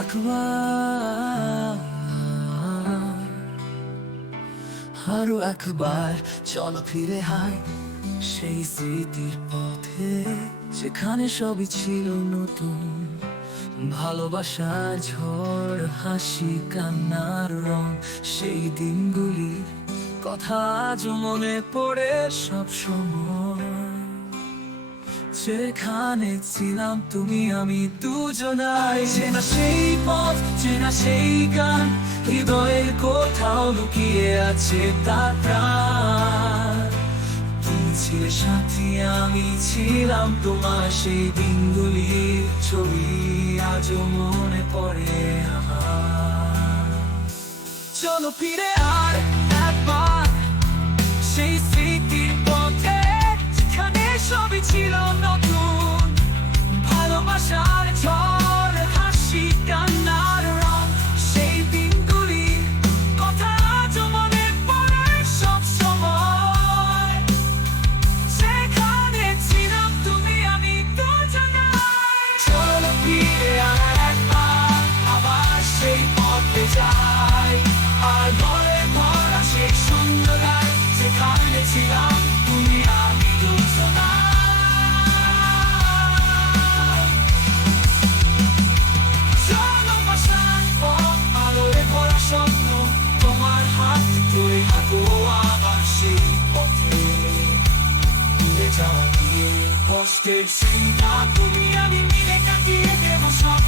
একবার, আরো একবার চলো ফিরে হাই সেই স্মৃতির পথে, যেখানে সবই ছিল নতুন। ভালোবাসার ঝড়, হাসি কান্নার রং, সেই দিনগুলি কথা আজ মনে পড়ে সব সময়। যেখানে ছিলাম তুমি আমি দুজনাই, চেনা সেই পথ, চেনা সেই গান, হৃদয়ের কোথাও লুকিয়ে আছে তার প্রাণ। তুমি ছিলে সাথী, আমি ছিলাম তোমার, সেই দিনগুলির ছবি আজও মনে পড়ে আমার। চলো ফিরে আর একবার সেই স্মৃতির পথে, যেখানে সবই ছিল নতুন। ভালোবাসার ঝড়, হাসি কান্নার রং, সেই দিনগুলি কথা আজও মনে পড়ে সব সময়। যেখানে ছিলাম তুমি আমি দুজনাই, চলো ফিরে আর একবার আবার সেই পথে যাই। আর মনে ভরা সেই সুন্দর রাত, যেখানে ছিলাম তুমি আমি দুজনাই। ভালোবাসার পথ, আলোয় ভরা স্বপ্ন, তোমার হাত ধরে হাঁটো আবার সেই পথে। ভুলে যাওয়া দিয়ে কষ্টের চিন্তা, তুমি আমি মিলে কাটিয়ে দেব সব।